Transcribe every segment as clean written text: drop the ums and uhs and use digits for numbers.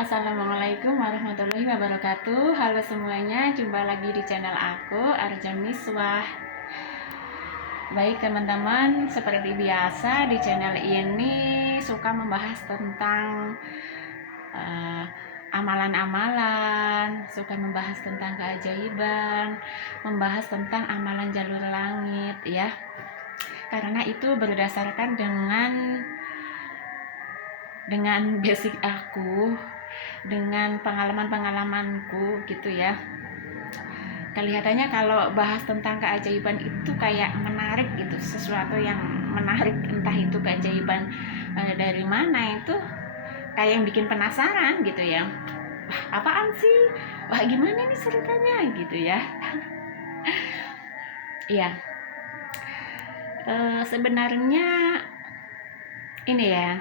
Assalamualaikum warahmatullahi wabarakatuh. Halo semuanya, jumpa lagi di channel aku, Arjan Miswah. Baik teman-teman, seperti biasa di channel ini suka membahas tentang uh, amalan-amalan, suka membahas tentang keajaiban, membahas tentang amalan jalur langit ya. Karena itu berdasarkan dengan basic aku, dengan pengalaman-pengalamanku gitu ya. Kelihatannya kalau bahas tentang keajaiban itu kayak menarik gitu, sesuatu yang menarik, entah itu keajaiban dari mana, itu kayak yang bikin penasaran gitu ya. Wah, apaan sih? Wah, gimana nih ceritanya gitu ya. Iya. Sebenarnya ini ya,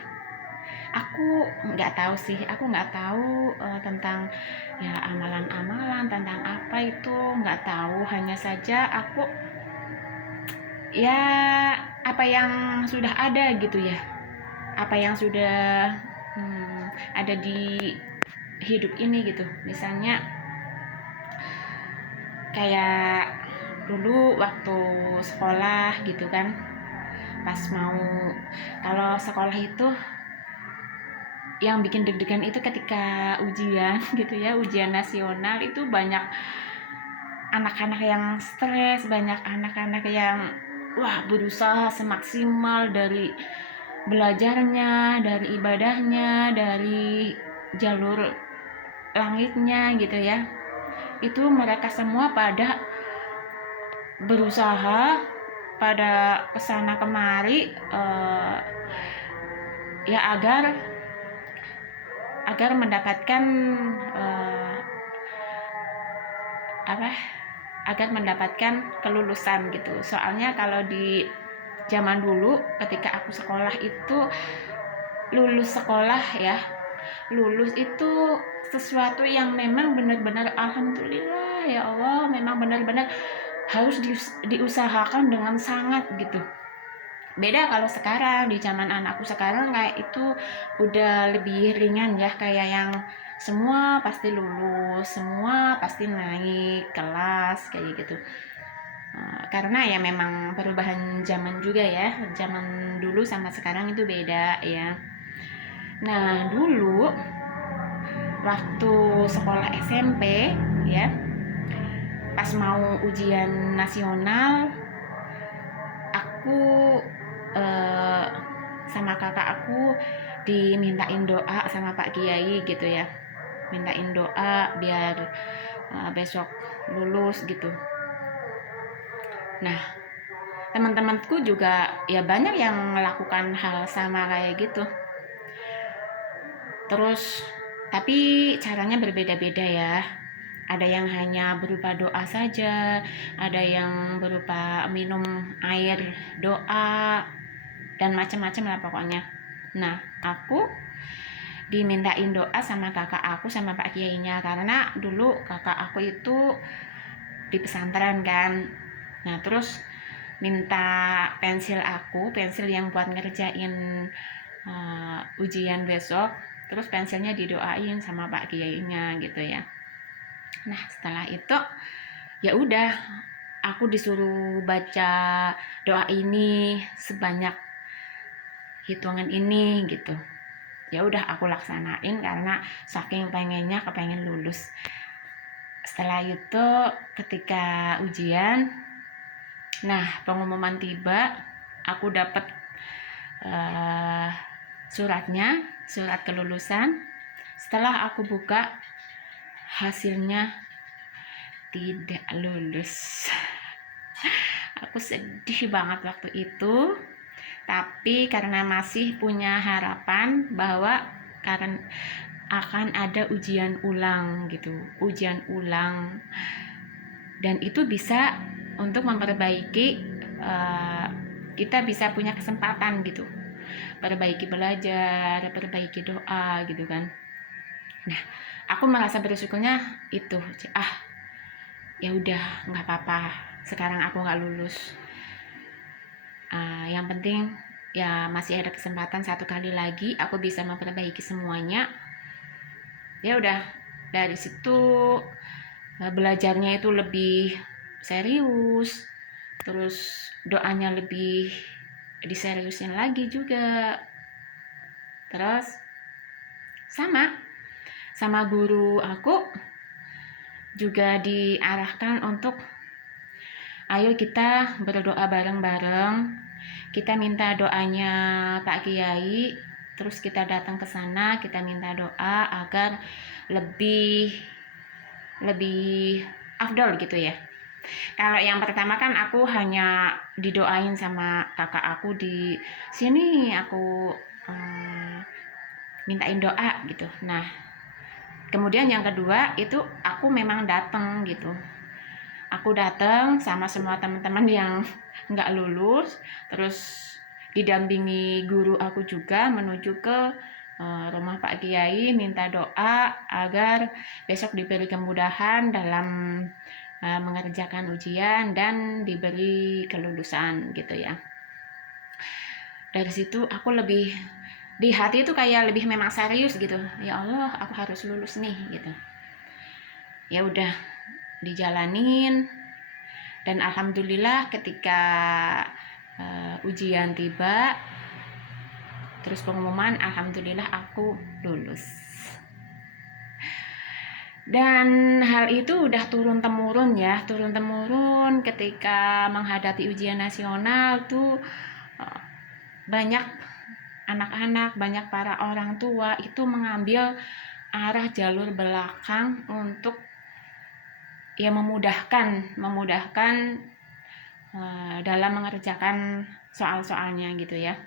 aku nggak tahu tentang ya amalan-amalan, tentang apa itu nggak tahu. Hanya saja aku ya apa yang sudah ada gitu ya, apa yang sudah ada di hidup ini gitu. Misalnya kayak dulu waktu sekolah gitu kan, pas mau, kalau sekolah itu yang bikin deg-degan itu ketika ujian gitu ya, ujian nasional itu banyak anak-anak yang stres, banyak anak-anak yang wah berusaha semaksimal dari belajarnya, dari ibadahnya, dari jalur langitnya gitu ya. Itu mereka semua pada berusaha, pada kesana kemari ya agar mendapatkan agar mendapatkan kelulusan gitu. Soalnya kalau di zaman dulu ketika aku sekolah itu, lulus sekolah ya, lulus itu sesuatu yang memang benar-benar alhamdulillah ya Allah, memang benar-benar harus diusahakan dengan sangat gitu. Beda kalau sekarang, di zaman anakku sekarang kayak itu udah lebih ringan ya, kayak yang semua pasti lulus, semua pasti naik kelas kayak gitu. Karena ya memang perubahan zaman juga ya, zaman dulu sama sekarang itu beda ya. Nah dulu waktu sekolah SMP ya, pas mau ujian nasional, aku sama kakak aku dimintain doa sama Pak Kiai gitu ya, mintain doa biar besok lulus gitu. Nah teman-temanku juga ya banyak yang melakukan hal sama kayak gitu. Terus tapi caranya berbeda-beda ya. Ada yang hanya berupa doa saja, ada yang berupa minum air doa, dan macam-macam lah pokoknya. Nah, aku dimintain doa sama kakak aku sama Pak Kiainya, karena dulu kakak aku itu di pesantren kan. Nah, terus minta pensil yang buat ngerjain ujian besok, terus pensilnya didoain sama Pak Kiainya gitu ya. Nah setelah itu ya udah, aku disuruh baca doa ini sebanyak hitungan ini gitu. Ya udah aku laksanain karena saking kepengen lulus. Setelah itu ketika ujian, nah pengumuman tiba, aku dapat surat kelulusan. Setelah aku buka, hasilnya tidak lulus. Aku sedih banget waktu itu, tapi karena masih punya harapan bahwa karena akan ada ujian ulang gitu, dan itu bisa untuk memperbaiki, kita bisa punya kesempatan gitu, perbaiki belajar, perbaiki doa gitu kan. Nah aku merasa bersyukurnya itu, ya udah nggak apa-apa, sekarang aku nggak lulus, yang penting ya masih ada kesempatan satu kali lagi aku bisa memperbaiki semuanya. Ya udah, dari situ belajarnya itu lebih serius, terus doanya lebih diseriusin lagi juga. Terus sama guru aku juga diarahkan untuk ayo kita berdoa bareng-bareng, kita minta doanya Pak Kiai, terus kita datang ke sana, kita minta doa agar lebih afdol gitu ya. Kalau yang pertama kan aku hanya didoain sama kakak aku di sini, aku mintain doa gitu. Nah, kemudian yang kedua itu aku memang datang gitu. Aku datang sama semua teman-teman yang nggak lulus, terus didampingi guru aku juga menuju ke rumah Pak Kiai, minta doa agar besok diberi kemudahan dalam mengerjakan ujian dan diberi kelulusan gitu ya. Dari situ aku lebih di hati itu kayak lebih memang serius gitu. Ya Allah, aku harus lulus nih gitu. Ya udah dijalanin, dan alhamdulillah ketika ujian tiba, terus pengumuman, alhamdulillah aku lulus. Dan hal itu udah turun temurun ya, turun temurun ketika menghadapi ujian nasional tuh banyak anak-anak, banyak para orang tua itu mengambil arah jalur belakang untuk ya memudahkan dalam mengerjakan soal-soalnya gitu ya.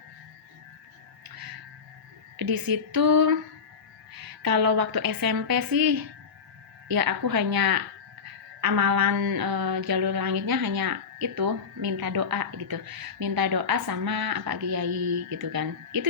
Di situ kalau waktu SMP sih ya aku hanya amalan jalur langitnya hanya itu minta doa gitu, minta doa sama Pak Kiai gitu kan. Itu